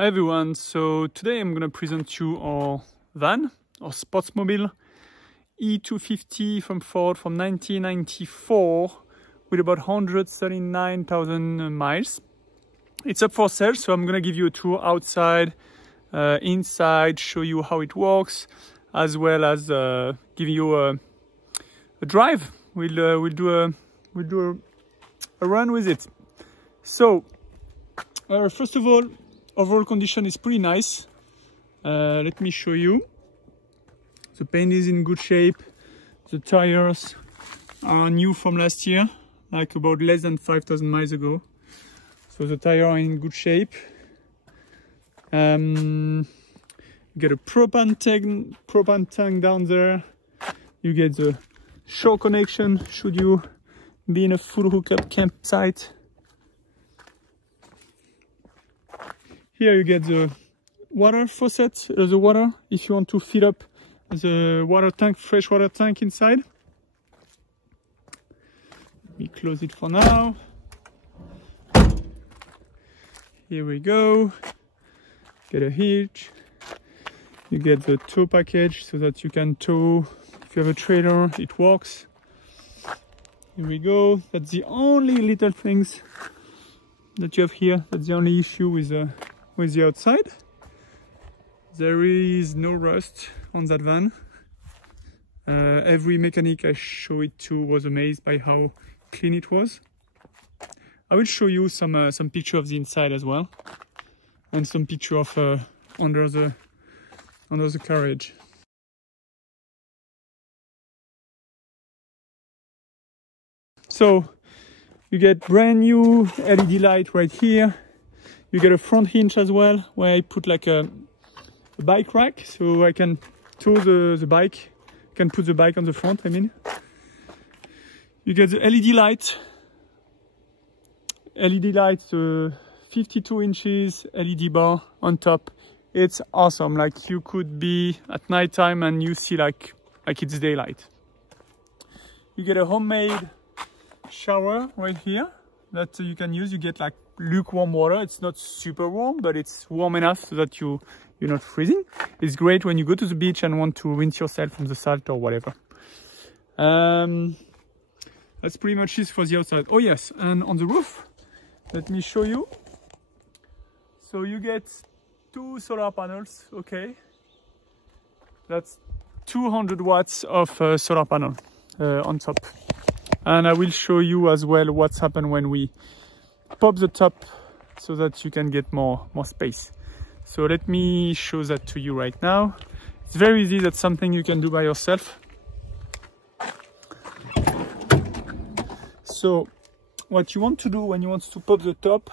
Hi everyone, so today I'm gonna present you our van, our Sportsmobile E250 from Ford from 1994 with about 139,000 miles. It's up for sale, so I'm gonna give you a tour outside, inside, show you how it works, as well as give you a drive. We'll do a run with it. So first of all, overall condition is pretty nice. Let me show you. The paint is in good shape. The tires are new from last year, like about less than 5,000 miles ago. So the tires are in good shape. You get a propane tank down there. You get the shore connection should you be in a full hookup campsite. Here you get the water faucet, the water if you want to fill up the water tank, fresh water tank inside. Let me close it for now. Here we go. Get a hitch. You get the tow package so that you can tow. If you have a trailer, it works. Here we go. That's the only little things that you have here. That's the only issue with the outside. There is no rust on that van. Every mechanic I show it to was amazed by how clean it was. I will show you some picture of the inside as well, and some picture of under the carriage. So you get brand new LED light right here. You get a front hinge as well, where I put like a bike rack, so I can tow the bike. I can put the bike on the front, I mean. You get the LED light. LED light, 52 inches LED bar on top. It's awesome. Like you could be at night time and you see like it's daylight. You get a homemade shower right here that you can use. You get like lukewarm water. It's not super warm, but it's warm enough so that you're not freezing. It's great when you go to the beach and want to rinse yourself from the salt or whatever. That's pretty much it for the outside. Oh yes, and on the roof, let me show you. So you get 2 solar panels, okay? That's 200 watts of solar panel on top. And I will show you as well what's happened when we pop the top so that you can get more space. So let me show that to you right now. It's very easy. That's something you can do by yourself. So what you want to do when you want to pop the top,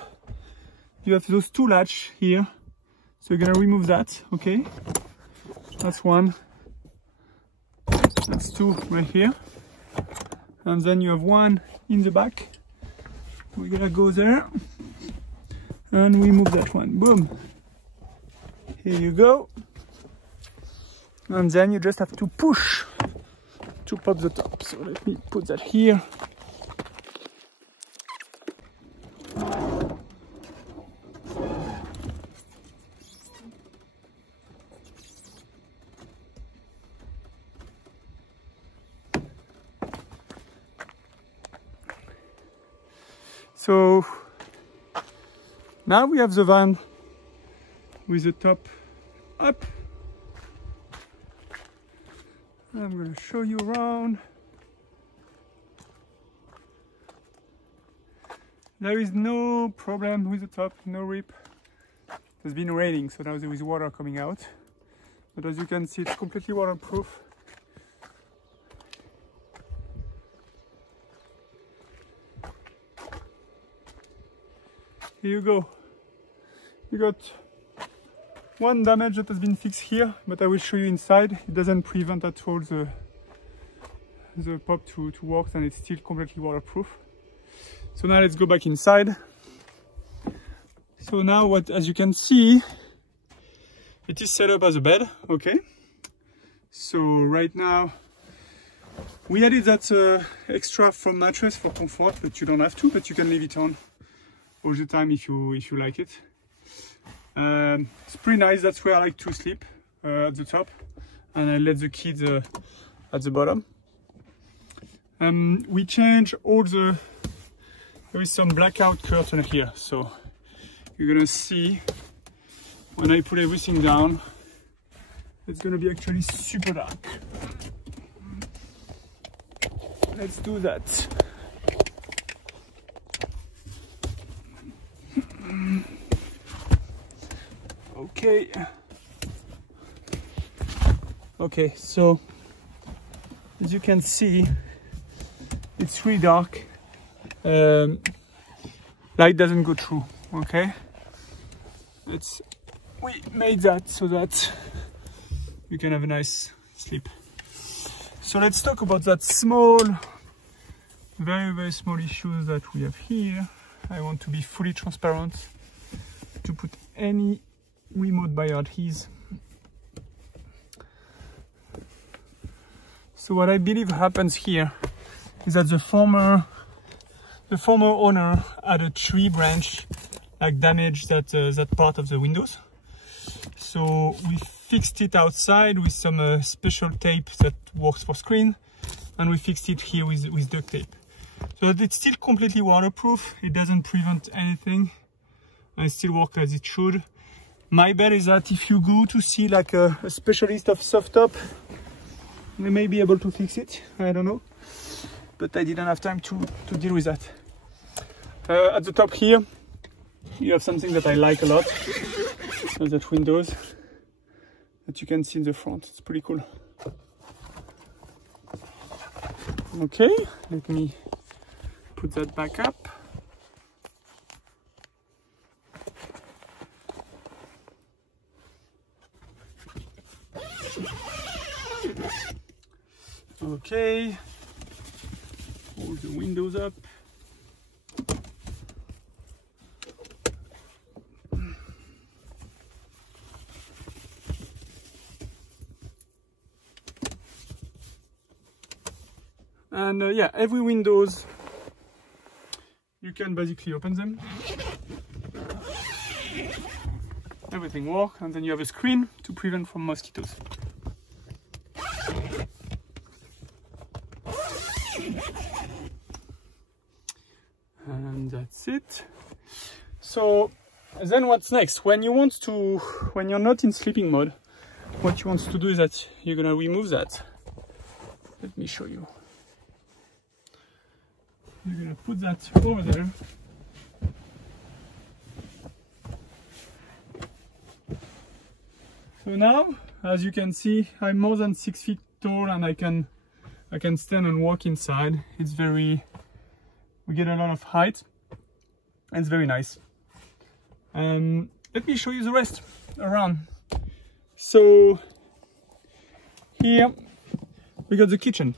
you have those 2 latches here. So you're gonna remove that, okay? That's 1. That's 2 right here. And then you have 1 in the back. We're gonna go there and we move that one. Boom. Here you go. And then you just have to push to pop the top. So let me put that here. So now we have the van with the top up. I'm going to show you around. There is no problem with the top, no rip. It's been raining, so now there is water coming out. But as you can see, it's completely waterproof. Here you go. You got 1 damage that has been fixed here, but I will show you inside. It doesn't prevent at all the pop to work, and it's still completely waterproof. So now let's go back inside. So now as you can see, it is set up as a bed, okay? So right now we added that extra foam mattress for comfort, but you don't have to, but you can leave it on all the time if you like it. It's pretty nice. That's where I like to sleep, at the top, and I let the kids at the bottom. We change all the, there is some blackout curtain here, so you're gonna see when I put everything down, it's gonna be actually super dark. Let's do that. Okay. Okay, so as you can see, it's really dark. Light doesn't go through. Okay. We made that so that you can have a nice sleep. So let's talk about that small, very small issues that we have here. I want to be fully transparent to put any remote Bayard keys. So what I believe happens here is that the former owner had a tree branch like damaged that part of the windows. So we fixed it outside with some special tape that works for screen, and we fixed it here with duct tape. So that it's still completely waterproof, it doesn't prevent anything, and it still works as it should. My bet is that if you go to see like a specialist of soft top, they may be able to fix it, I don't know. But I didn't have time to deal with that. At the top here, you have something that I like a lot. That windows that you can see in the front. It's pretty cool. Okay, let me put that back up. Okay, all the windows up. And yeah, every windows, you can basically open them. Everything works, and then you have a screen to prevent from mosquitoes. And that's it. So then what's next? When you're not in sleeping mode, what you want to do is that you're gonna remove that. Let me show you. You're gonna put that over there. So now, as you can see, I'm more than 6 feet tall, and I can stand and walk inside. We get a lot of height, and it's very nice. Let me show you the rest around. So here we got the kitchen.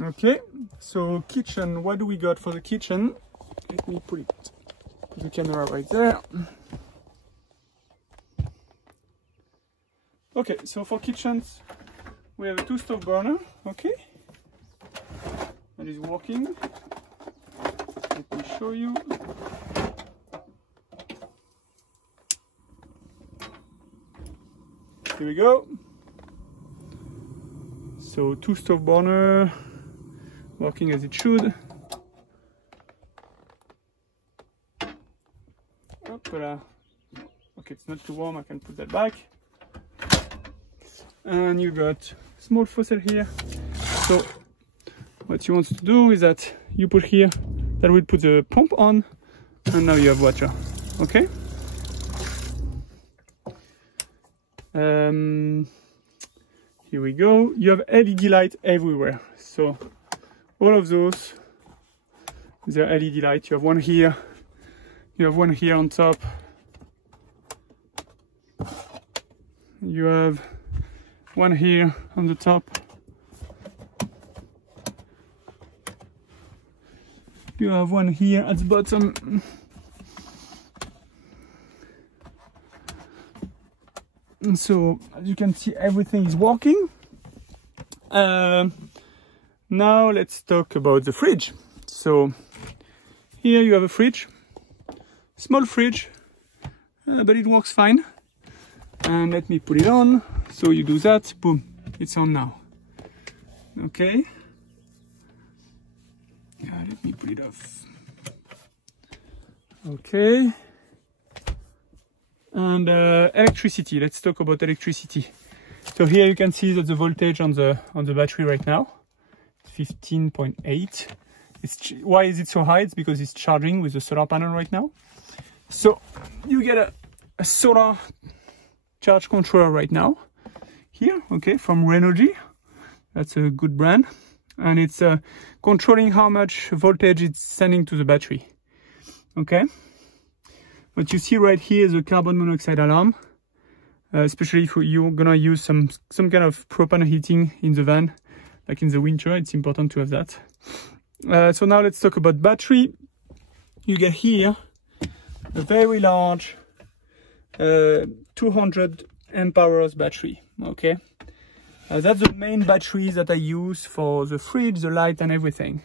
Okay, so kitchen, what do we got for the kitchen? Let me put the camera right there. Okay, so for kitchens, we have a 2-stove burner, okay? That is working. Let me show you. Here we go. So 2-stove burner, working as it should. Okay, it's not too warm, I can put that back. And you got small faucet here. So what you want to do is that you put here, that will put the pump on, and now you have water. Okay. Here we go. You have LED light everywhere. So all of those, they're LED light. You have one here. You have one here on top. You have one here on the top. You have one here at the bottom. And so, as you can see, everything is working. Now let's talk about the fridge. So here you have a fridge, small fridge, but it works fine. And let me put it on. So you do that, boom, it's on now. Okay. Yeah, let me put it off. Okay. And electricity, let's talk about electricity. So here you can see that the voltage on the battery right now, 15.8. Why is it so high? It's because it's charging with the solar panel right now. So you get a solar charge controller right now here, okay, from Renogy. That's a good brand, and it's controlling how much voltage it's sending to the battery. Okay, what you see right here is a carbon monoxide alarm, especially if you're gonna use some kind of propane heating in the van, like in the winter. It's important to have that. So now let's talk about battery. You get here a very large 200 amp hours battery. Okay, that's the main battery that I use for the fridge, the light and everything.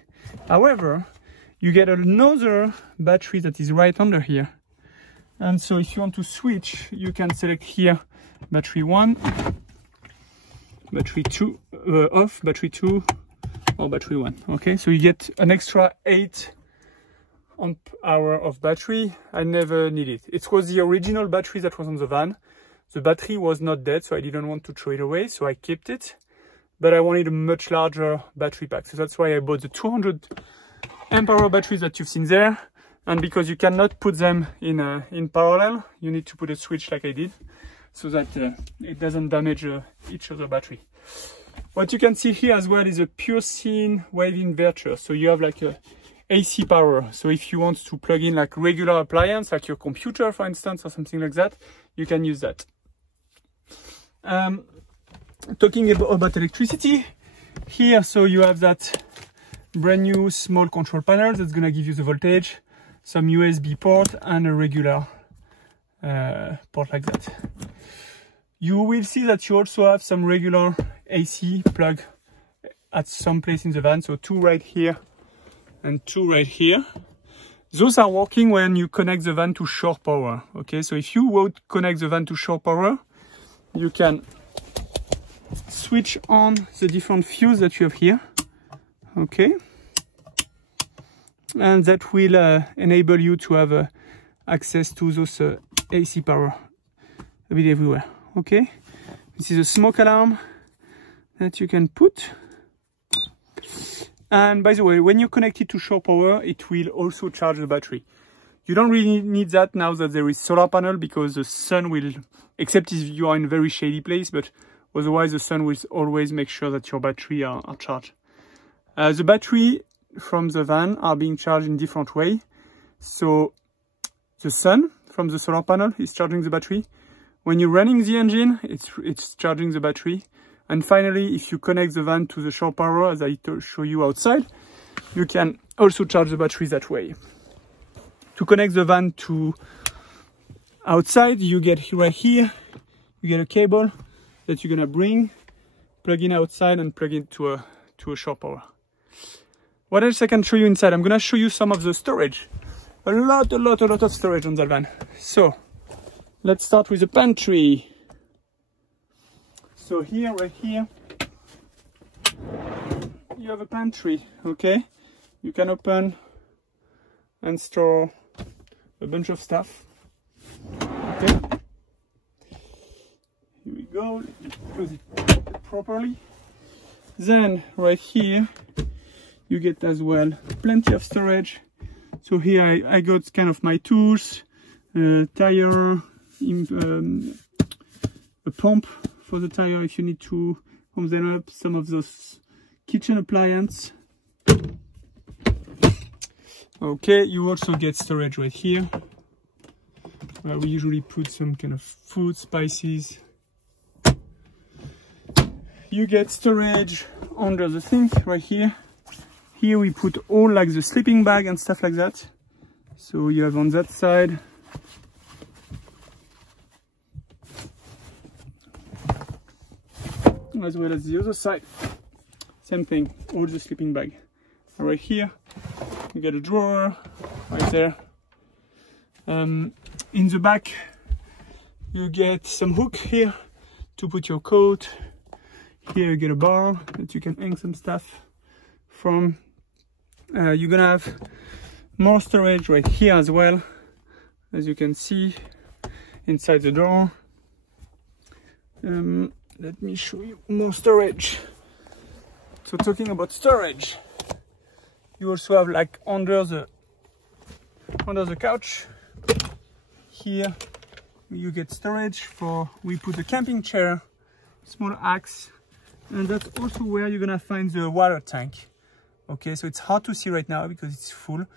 However, you get another battery that is right under here, and so if you want to switch, you can select here battery 1, battery 2, off, battery 2 or battery 1. Okay, so you get an extra 8 amp hour of battery. I never need it. It was the original battery that was on the van. The battery was not dead, so I didn't want to throw it away, so I kept it. But I wanted a much larger battery pack, so that's why I bought the 200 amp hour batteries that you've seen there. And because you cannot put them in parallel, you need to put a switch like I did, so that it doesn't damage each other battery. What you can see here as well is a pure sine wave inverter. So you have like a AC power. So if you want to plug in like regular appliance, like your computer, for instance, or something like that, you can use that. Talking about electricity here, so you have that brand new small control panel that's gonna give you the voltage, some USB port and a regular port like that. You will see that you also have some regular AC plug at some place in the van, so 2 right here and 2 right here. Those are working when you connect the van to shore power. Okay, so if you won't connect the van to shore power, you can switch on the different fuse that you have here. Okay, and that will enable you to have access to those AC power a bit everywhere. Okay, this is a smoke alarm that you can put. And by the way, when you connect it to shore power, it will also charge the battery. You don't really need that now that there is solar panel, because the sun will, except if you are in a very shady place, but otherwise the sun will always make sure that your battery are charged. The battery from the van are being charged in different way. So the sun from the solar panel is charging the battery. When you're running the engine, it's charging the battery. And finally, if you connect the van to the shore power, as I show you outside, you can also charge the battery that way. To connect the van to outside, you get right here, you get a cable that you're gonna bring, plug in outside and plug it to a shore power. What else I can show you inside? I'm gonna show you some of the storage. A lot of storage on the van. So let's start with the pantry. So here, right here, you have a pantry, okay? You can open and store a bunch of stuff, okay? Here we go, let me close it properly. Then, right here, you get as well plenty of storage. So here I got kind of my tools, tire, a pump for the tire if you need to pump them up, some of those kitchen appliances. Okay, you also get storage right here, where we usually put some kind of food, spices. You get storage under the sink right here. Here we put all like the sleeping bag and stuff like that. So you have on that side as well as the other side. Same thing, all the sleeping bag. And right here, you get a drawer right there. In the back, You get some hook here to put your coat. Here you get a bar that you can hang some stuff from. You're gonna have more storage right here as well, as you can see inside the door. Let me show you more storage. So talking about storage, you also have like under the couch here you get storage for, we put a camping chair, small axe, and that's also where you're gonna find the water tank. Okay, so it's hard to see right now because it's full,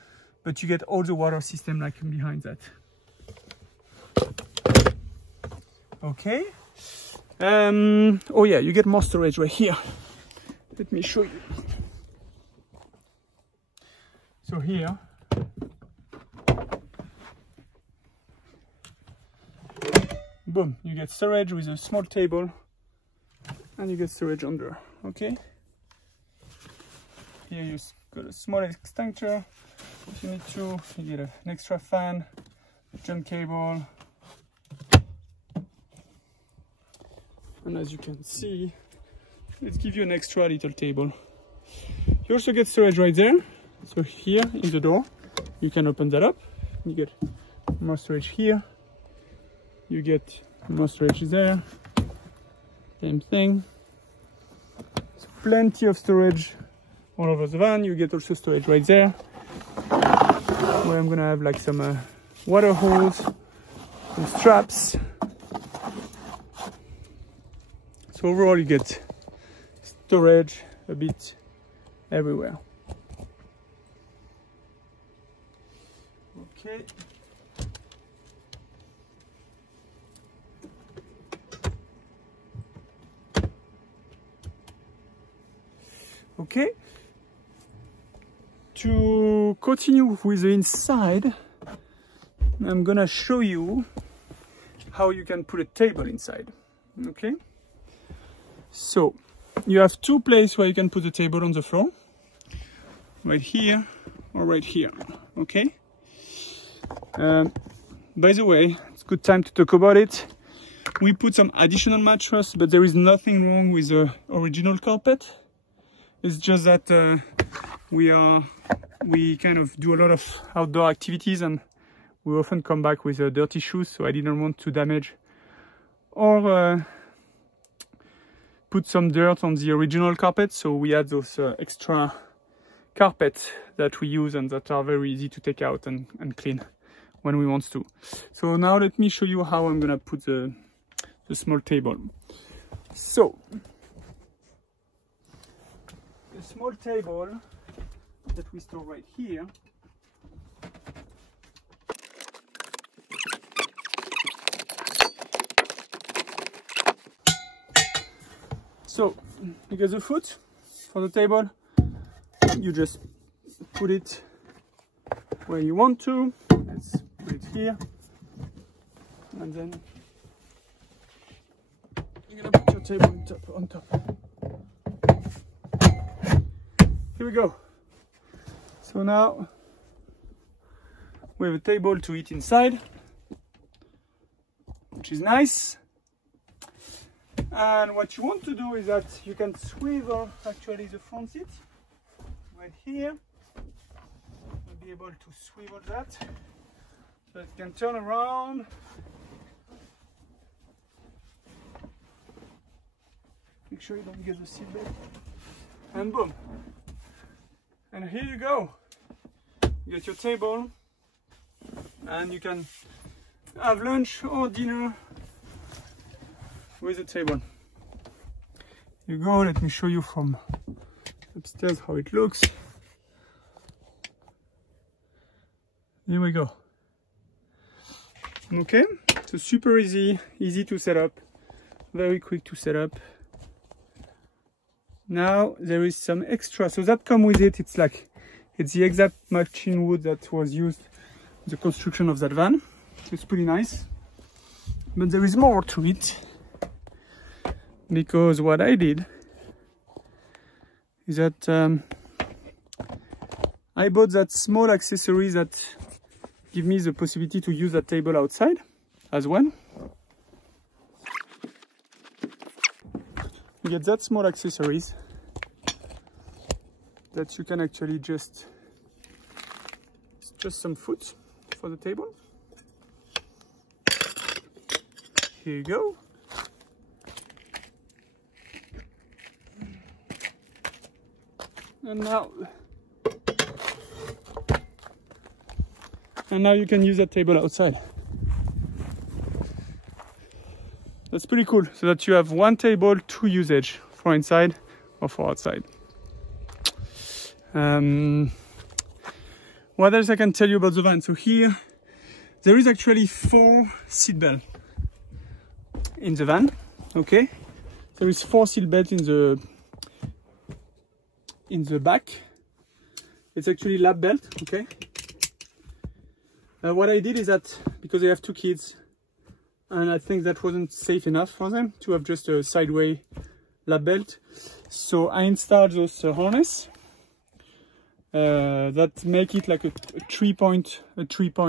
but you get all the water system like behind that. Okay. Oh yeah, you get more storage right here. Let me show you. So here, boom, you get storage with a small table, and you get storage under. Okay. Here you got a small extinctor if you need to. You get an extra fan, jump cable, and as you can see, let's give you an extra little table. You also get storage right there. So here in the door, you can open that up. You get more storage here. You get more storage there. Same thing. So plenty of storage all over the van. You get also storage right there, where I'm gonna have like some water hose, some straps. So overall you get storage a bit everywhere. Okay. Okay. To continue with the inside, I'm gonna show you how you can put a table inside. Okay. So you have two places where you can put the table on the floor, right here or right here. Okay. By the way, it's a good time to talk about it. We put some additional mattress, but there is nothing wrong with the original carpet. It's just that we kind of do a lot of outdoor activities, and we often come back with dirty shoes, so I didn't want to damage or put some dirt on the original carpet. So we had those extra carpets that we use and that are very easy to take out and clean when we want to. So now let me show you how I'm gonna put the small table. So the small table that we store right here, so you get the foot for the table, you just put it where you want to. Let's put it here, and then you're gonna put your table on top. Here we go. So now we have a table to eat inside, which is nice. And what you want to do is that you can swivel actually the front seat right here. You'll be able to swivel that so it can turn around. Make sure you don't get the seat belt, and boom. And here you go. You get your table, and you can have lunch or dinner with the table. You go, let me show you from upstairs how it looks. Here we go. Okay, so super easy to set up, very quick to set up. Now there is some extra, so that come with it. It's the exact matching wood that was used in the construction of that van. It's pretty nice, but there is more to it, because what I did is that I bought that small accessory that give me the possibility to use that table outside as well. you get that small accessories that you can actually just some foot for the table. Here you go. And now you can use that table outside. That's pretty cool, so that you have one table, two usage, for inside or for outside. What else I can tell you about the van? So here, there is actually 4 seat belts in the van, okay? There is 4 seat belts in the back. It's actually lap belt, okay? What I did is that, because I have 2 kids, and I think that wasn't safe enough for them to have just a sideway lap belt, so I installed those harness that make it like a 3-point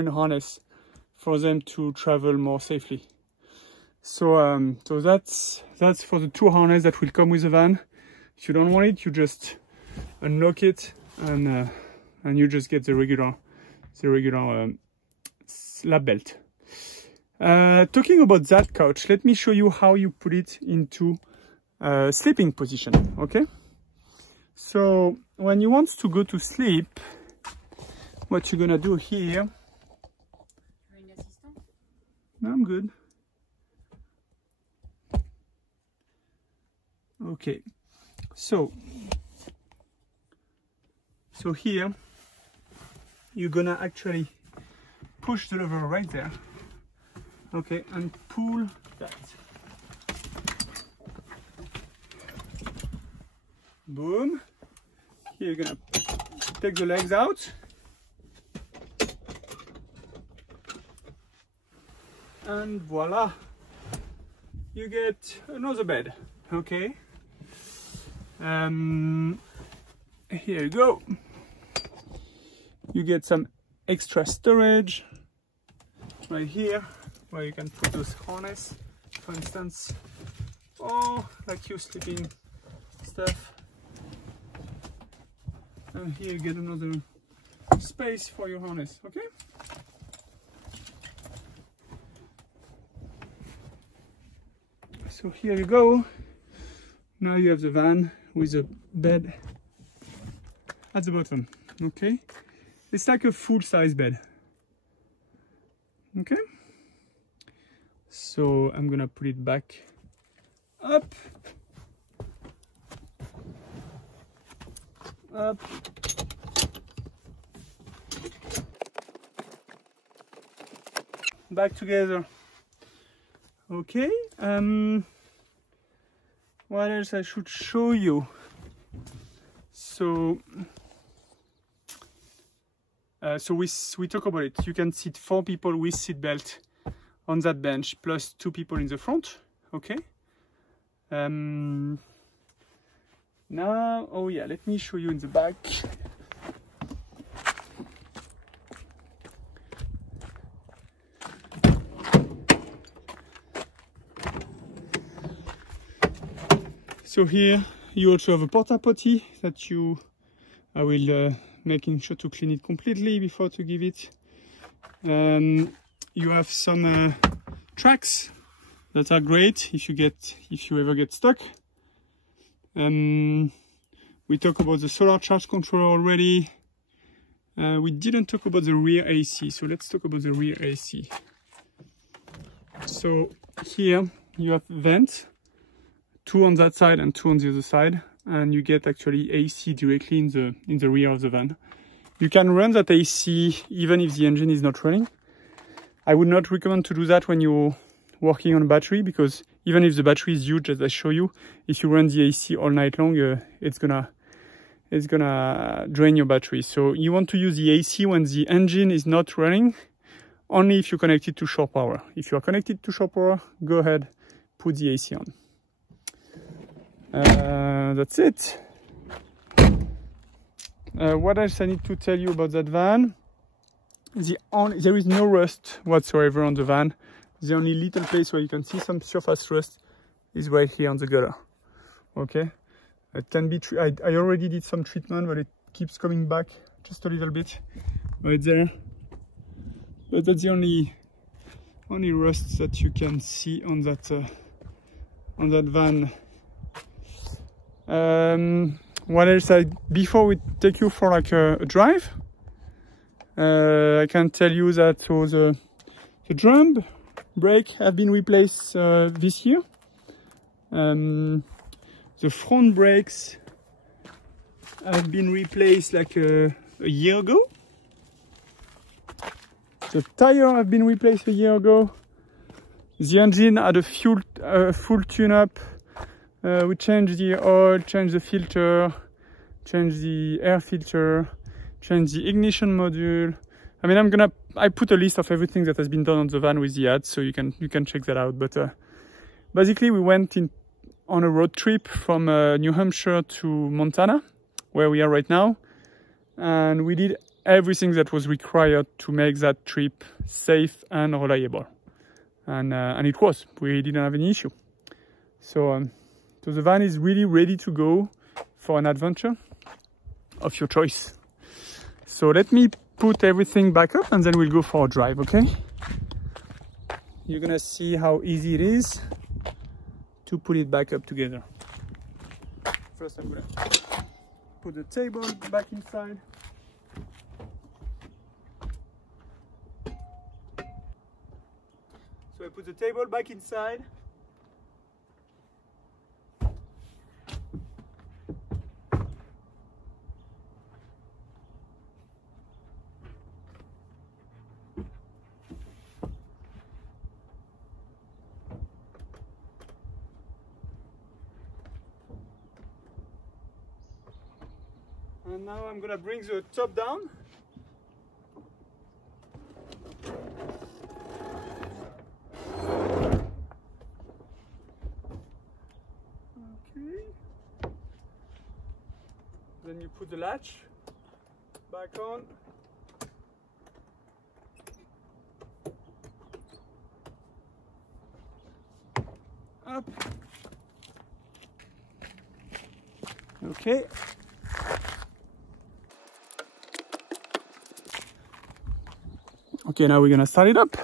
harness for them to travel more safely. So so that's for the 2 harness that will come with the van. If you don't want it, you just unlock it and you just get the regular lap belt. Talking about that couch, let me show you how you put it into sleeping position, okay? So when you want to go to sleep, what you're gonna do here... No, I'm good. Okay, so here you're gonna actually push the lever right there, okay, and pull that. Boom. Here you're gonna take the legs out and voila, you get another bed, okay? Here you go. You get some extra storage right here where you can put those harness, for instance, or like your sleeping stuff. And here you get another space for your harness, okay? So here you go. Now you have the van with a bed at the bottom, okay? It's like a full-size bed, okay? So I'm gonna put it back up, back together, okay? What else I should show you? So we talk about it. You can sit 4 people with seat belt on that bench, plus 2 people in the front, okay? Now, oh yeah, let me show you in the back. So here you also have a porta potty that I will making sure to clean it completely before to give it. You have some tracks that are great if you ever get stuck. We talked about the solar charge controller already. We didn't talk about the rear AC, so let's talk about the rear AC. So here you have vents, 2 on that side and 2 on the other side, and you get actually AC directly in the rear of the van. You can run that AC even if the engine is not running. I would not recommend to do that when you're working on a battery, because even if the battery is huge, as I show you, if you run the AC all night long, it's gonna drain your battery. So you want to use the AC when the engine is not running, only if you connect it to shore power. If you are connected to shore power, go ahead, put the AC on. That's it. What else I need to tell you about that van? There is no rust whatsoever on the van. The only little place where you can see some surface rust is right here on the gutter. Okay, it can be, I already did some treatment, but it keeps coming back just a little bit right there. But that's the only rust that you can see on that van. What else? Before we take you for like a drive, I can tell you that the drum brake have been replaced this year. The front brakes have been replaced like a year ago. The tire have been replaced a year ago. The engine had a full tune-up. We changed the oil, changed the filter, changed the air filter, changed the ignition module. I mean, I put a list of everything that has been done on the van with the ads, so you can check that out. But basically, we went on a road trip from New Hampshire to Montana, where we are right now, and we did everything that was required to make that trip safe and reliable, and it was. We didn't have any issue. So the van is really ready to go for an adventure of your choice. So let me put everything back up and then we'll go for a drive, okay? You're gonna see how easy it is to put it back up together. First I'm gonna put the table back inside. So I put the table back inside. And now I'm gonna bring the top down. Okay. Then you put the latch back on. Up. Okay. Okay, now we're gonna start it up.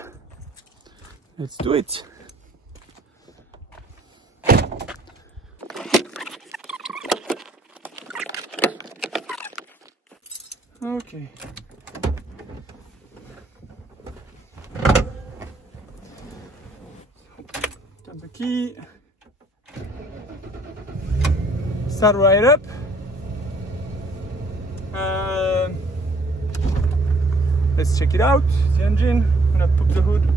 Let's do it. Okay. Got the key. Start right up. Let's check it out, the engine. I'm gonna pop the hood.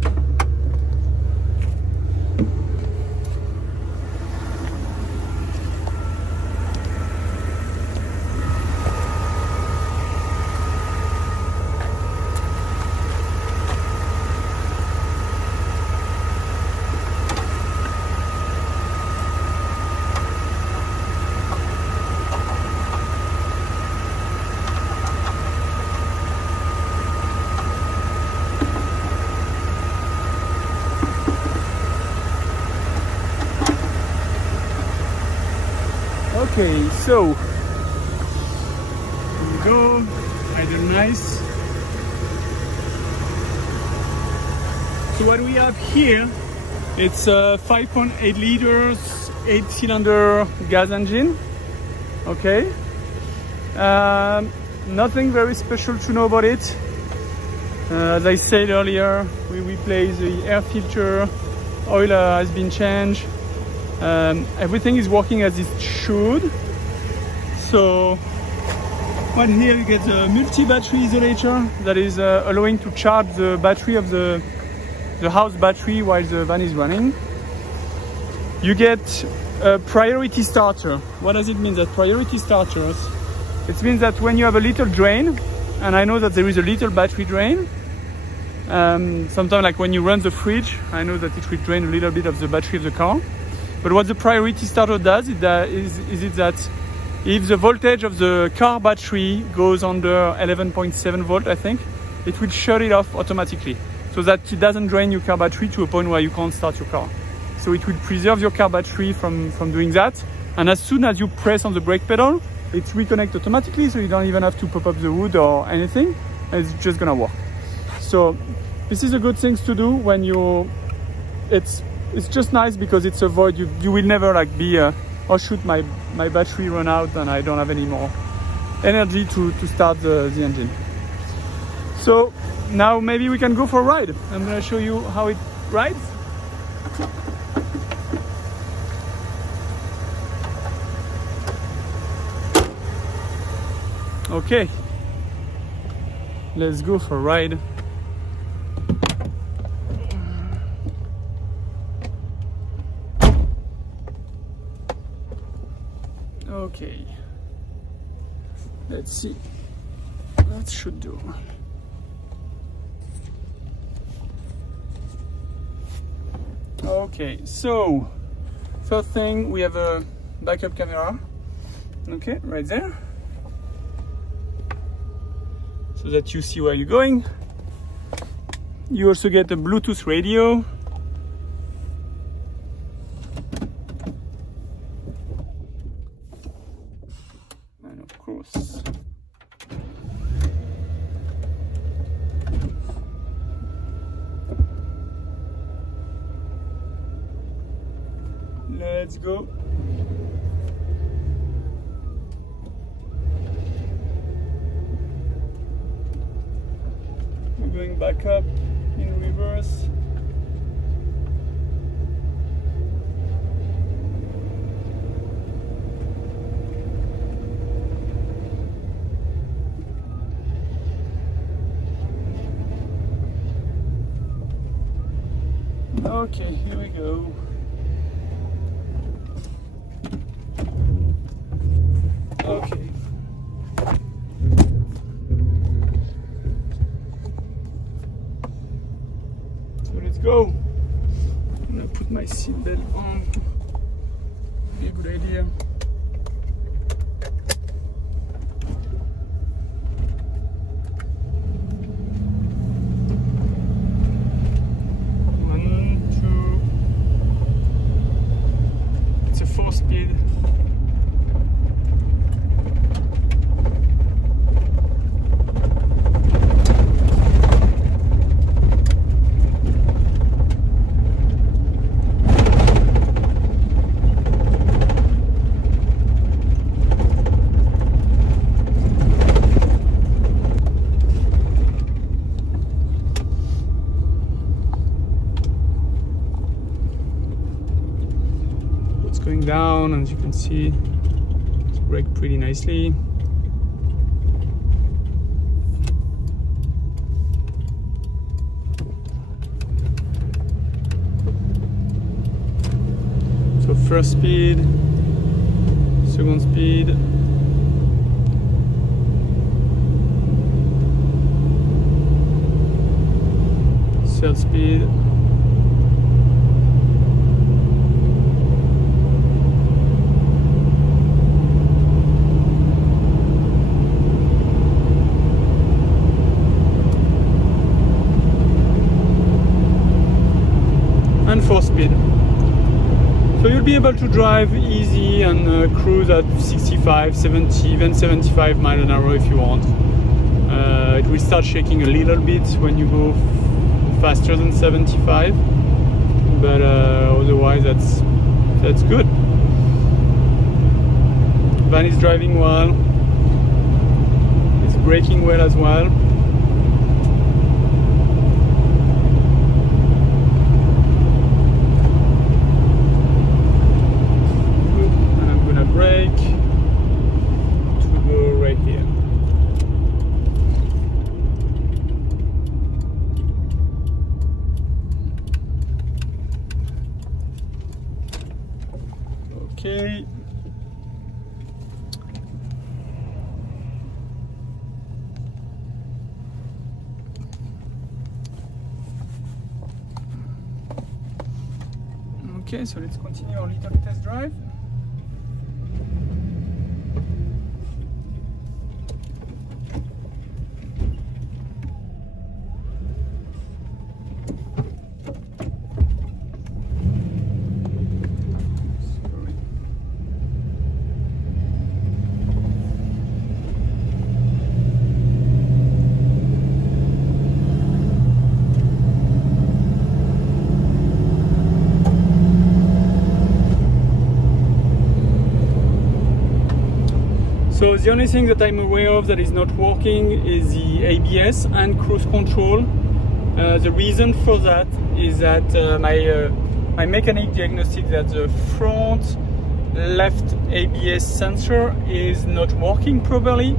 Okay, so here we go, idle nice. So what we have here, it's a 5.8 liters, 8-cylinder gas engine. Okay, nothing very special to know about it. As I said earlier, we replaced the air filter, oil has been changed. Everything is working as it should. So right here you get a multi-battery isolator that is allowing to charge the battery of the house battery while the van is running. You get a priority starter. What does it mean, that priority starters? It means that when you have a little drain, and I know that there is a little battery drain, sometimes like when you run the fridge, I know that it will drain a little bit of the battery of the car. But what the priority starter does is that if the voltage of the car battery goes under 11.7 volt, I think, it will shut it off automatically, so that it doesn't drain your car battery to a point where you can't start your car. So it will preserve your car battery from doing that. And as soon as you press on the brake pedal, it's reconnect automatically, so you don't even have to pop up the hood or anything. It's just gonna work. So this is a good thing to do when you, it's just nice because it's avoid, you will never like be, oh shoot, my battery run out and I don't have any more energy to start the engine. So now maybe we can go for a ride. I'm gonna show you how it rides. Okay, let's go for a ride. Okay, let's see, that should do. Okay, so first thing, we have a backup camera, okay, right there, so that you see where you're going. You also get a Bluetooth radio. And of course, let's go. We're going back up in reverse. Okay, here we go. Okay. So let's go. I'm gonna put my seatbelt on. Be a good idea. One, two. It's a 4-speed. Going down, and as you can see, it's braked pretty nicely. So first speed, second speed, third speed. And 4th speed. So you'll be able to drive easy and cruise at 65, 70, even 75 miles an hour if you want. It will start shaking a little bit when you go faster than 75, but otherwise that's good. Van is driving well. It's braking well as well. Brake to go right here. Okay. Okay, so let's continue our little test drive. The only thing that I'm aware of that is not working is the ABS and cruise control. The reason for that is that my mechanic diagnostic that the front left ABS sensor is not working properly.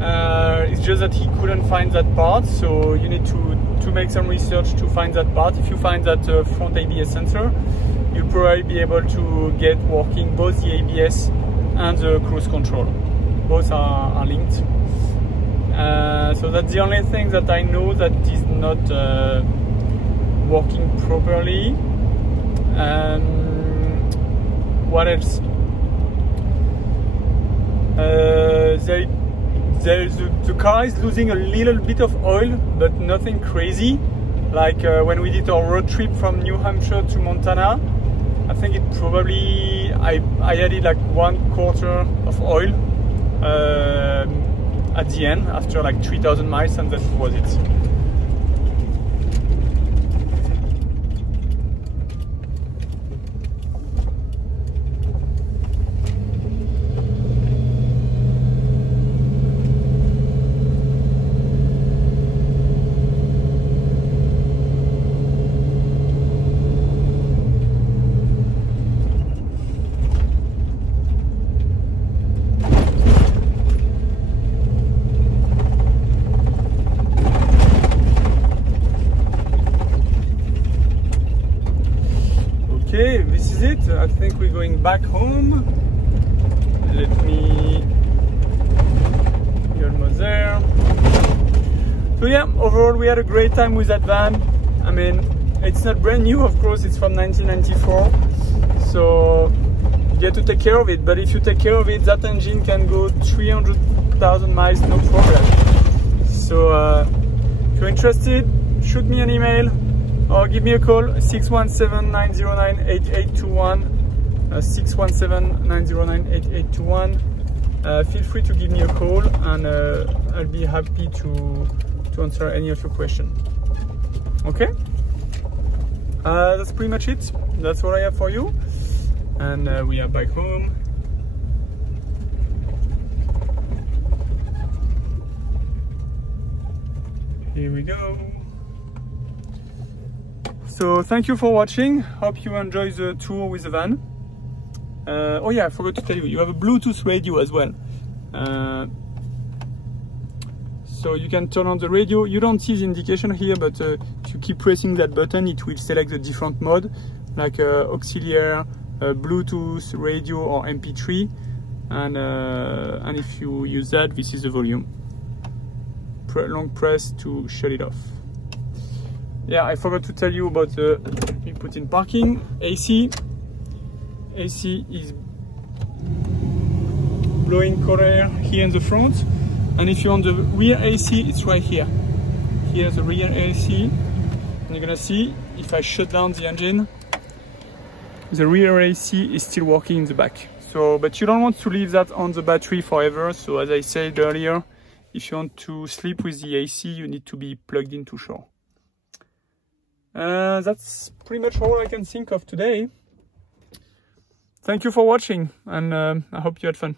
It's just that he couldn't find that part, so you need to make some research to find that part. If you find that front ABS sensor, you'll probably be able to get working both the ABS and the cruise control. Both are linked. So that's the only thing that I know that is not working properly. What else? The car is losing a little bit of oil, but nothing crazy. Like when we did our road trip from New Hampshire to Montana, I think it probably, I added like 1/4 of oil at the end after like 3,000 miles, and that was it. Okay, this is it. I think we're going back home. Let me get almost there. So yeah, overall we had a great time with that van. I mean, it's not brand new, of course, it's from 1994. So you get to take care of it, but if you take care of it, that engine can go 300,000 miles, no problem. So if you're interested, shoot me an email or give me a call, 617-909-8821, 617-909-8821. Feel free to give me a call, and I'll be happy to answer any of your questions. Okay? That's pretty much it. That's what I have for you. And we are back home. Here we go. So thank you for watching. Hope you enjoy the tour with the van. Oh yeah, I forgot to tell you, you have a Bluetooth radio as well. So you can turn on the radio. You don't see the indication here, but if you keep pressing that button, it will select the different mode, like auxiliary, Bluetooth, radio, or MP3. And if you use that, this is the volume. Long press to shut it off. Yeah, I forgot to tell you about the input in parking. AC is blowing cold air here in the front, and if you want the rear AC, it's right here. Here's the rear AC, and you're gonna see if I shut down the engine, the rear AC is still working in the back. So, but you don't want to leave that on the battery forever. So as I said earlier, if you want to sleep with the AC, you need to be plugged into shore. That's pretty much all I can think of today. Thank you for watching, and I hope you had fun.